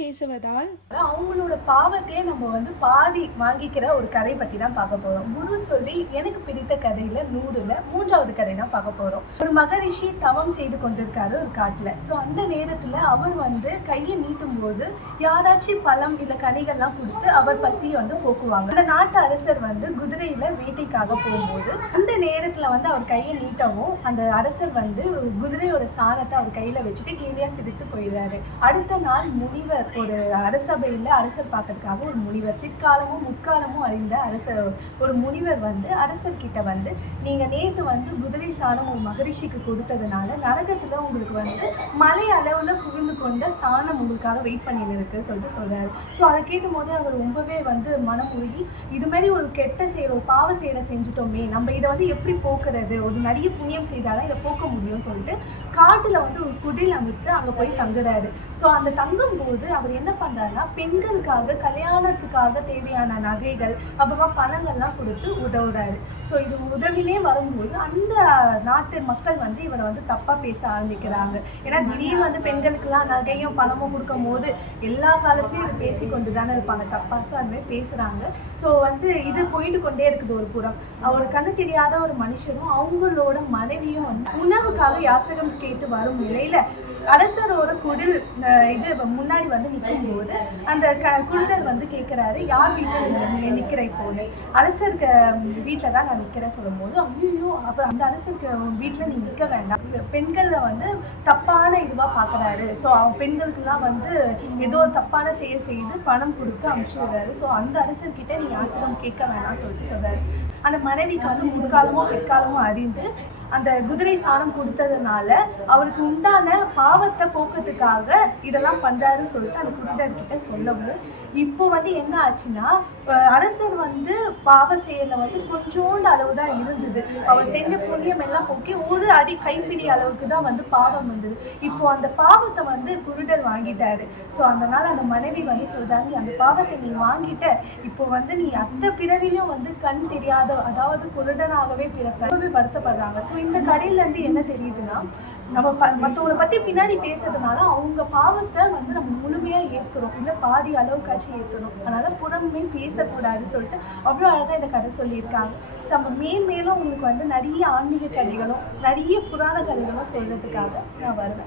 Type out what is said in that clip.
பேசுவதால் அவங்களோட பாவத்தையே நம்ம வந்து பாதி வாங்கிக்கிற ஒரு கதை பற்றி தான் பார்க்க போகிறோம். குரு சொல்லி எனக்கு பிடித்த கதையில் 100ல் 3வது கதை தான் பார்க்க போகிறோம். ஒரு மகரிஷி தவம் செய்து கொண்டிருக்காரு ஒரு காட்டில். ஸோ அந்த நேரத்தில் அவர் வந்து கையை நீட்டும் போது யாராச்சும் பழம் இல்லை கனிகள்லாம் கொடுத்து அவர் பசியை வந்து போக்குவாங்க. அந்த நாட்டு அரசர் வந்து குதிரையில் வேட்டைக்காக போகும்போது அந்த நேரத்தில் வந்து அவர் கையை நீட்டவும் அந்த அரசர் வந்து குதிரையோட சாணத்தை அவர் கையில் வச்சுட்டு கேலியாக சிரித்து போயிடுறாரு. அடுத்த நாள் முனிவர் ஒரு அரசபையில் அரசர் பார்க்கறதுக்காக ஒரு முனிவர் பிற்காலமும் முற்காலமும் அறிந்த ஒரு முனிவர் வந்து அரசர்கிட்ட வந்து நீங்கள் நேற்று வந்து குதிரை சாணம் ஒரு மகரிஷிக்கு கொடுத்ததுனால நரகத்தில் உங்களுக்கு வந்து மலை அளவில் குவிந்து கொண்ட சாணம் உங்களுக்காக வெயிட் பண்ணின்னு இருக்கு சொல்லிட்டு சொல்கிறாரு. ஸோ அதை கேட்கும் போது அவர் ரொம்பவே வந்து மனம் உருகி இது மாதிரி ஒரு கெட்ட செயல் ஒரு பாவ செயலை செஞ்சுட்டோமே, நம்ம இதை வந்து எப்படி போக்குறது, ஒரு நிறைய புண்ணியம் செய்தாலும் இதை போக்க முடியும் சொல்லிட்டு காட்டில் வந்து ஒரு குடில் அமைத்து அங்கே போய் தங்குறாரு. ஸோ அந்த தங்கும் போது அவர் என்ன பண்ணுறாருன்னா பெண்களுக்காக கல்யாணத்துக்காக தேவையான நகைகள் அப்புறமா பணங்கள்லாம் கொடுத்து உதவுறாரு. ஸோ இது உதவிலே வரும்போது அந்த நாட்டு மக்கள் வந்து இவரை வந்து தப்பாக பேச ஆரம்பிக்கிறாங்க. ஏன்னா திடீர்னு வந்து பெண்களுக்கெல்லாம் நகையும் பணமும் கொடுக்கும் போது எல்லா காலத்துலையும் இது பேசி கொண்டு தானே இருப்பாங்க தப்பாக. ஸோ அதுமாதிரி பேசுகிறாங்க. ஸோ வந்து இது போயிட்டு கொண்டே இருக்குது. ஒரு புறம் அவர் கண்ணு தெரியாத ஒரு மனுஷனும் அவங்களோட மனைவியும் வந்து உணவுக்காக யாசகம் கேட்டு வரும் நிலையில் அரசரோட குடில் இது முன்னாடி வந்து நிற்கும் போது அந்த குடிலர் வந்து கேட்குறாரு, யார் வீட்டில் நிற்கிற இப்போது? அரசருக்கு வீட்டில் தான் நான் நிற்கிறேன் சொல்லும் போது, ஐயோ அப்போ அந்த அரசருக்கு வீட்டில் நீ நிற்க வேண்டாம், பெண்களை வந்து தப்பான இதுவாக பார்க்குறாரு. ஸோ அவங்க பெண்களுக்கெல்லாம் வந்து ஏதோ தப்பான செய்து பணம் கொடுத்து அனுப்பிச்சி விடுறாரு. ஸோ அந்த அரசர்கிட்ட நீ ஆசிரம் கேட்க வேணாம் சொல்லிட்டு சொல்கிறாரு. அந்த மனைவிக்கு வந்து முற்காலமும் பிற்காலமும் அறிந்து அந்த குதிரை சாணம் கொடுத்ததுனால அவருக்கு உண்டான பாவத்தை போக்கத்துக்காக இதெல்லாம் பண்ணுறாருன்னு சொல்லிட்டு அந்த குருடர்கிட்ட சொல்லவும் இப்போ வந்து என்ன ஆச்சுன்னா அரசர் வந்து பாவ செயலை வந்து கொஞ்சோண்டு அளவு தான் இருந்தது. அவர் செஞ்ச புண்ணியம் எல்லாம் போக்கி ஒரு அடி கைப்பிடி அளவுக்கு தான் வந்து பாவம் வந்தது. இப்போ அந்த பாவத்தை வந்து குருடர் வாங்கிட்டாரு. ஸோ அதனால அந்த மனைவி வந்து சொல்றாங்க, அந்த பாவத்தை நீ வாங்கிட்ட, இப்போ வந்து நீ அந்த பிறவிலும் வந்து கண் தெரியாத அதாவது குருடனாகவே பிறப்ப வருத்தப்படுறாங்க. ஸோ இந்த கடையிலேருந்து என்ன தெரியுதுன்னா நம்ம மற்றவங்களை பற்றி பின்னாடி பேசுறதுனால அவங்க பாவத்தை வந்து நம்ம முழுமையாக ஏற்கிறோம், இல்லை பாதி அளவுக்காச்சும் ஏற்றணும். அதனால் புறமே பேசக்கூடாதுன்னு சொல்லிட்டு அவ்வளோ அழகாக இந்த கதை சொல்லியிருக்காங்க. ஸோ நம்ம மேலும் உங்களுக்கு வந்து நிறைய ஆன்மீக கதைகளும் நிறைய புராண கதைகளும் சொல்கிறதுக்காக நான் வருவேன்.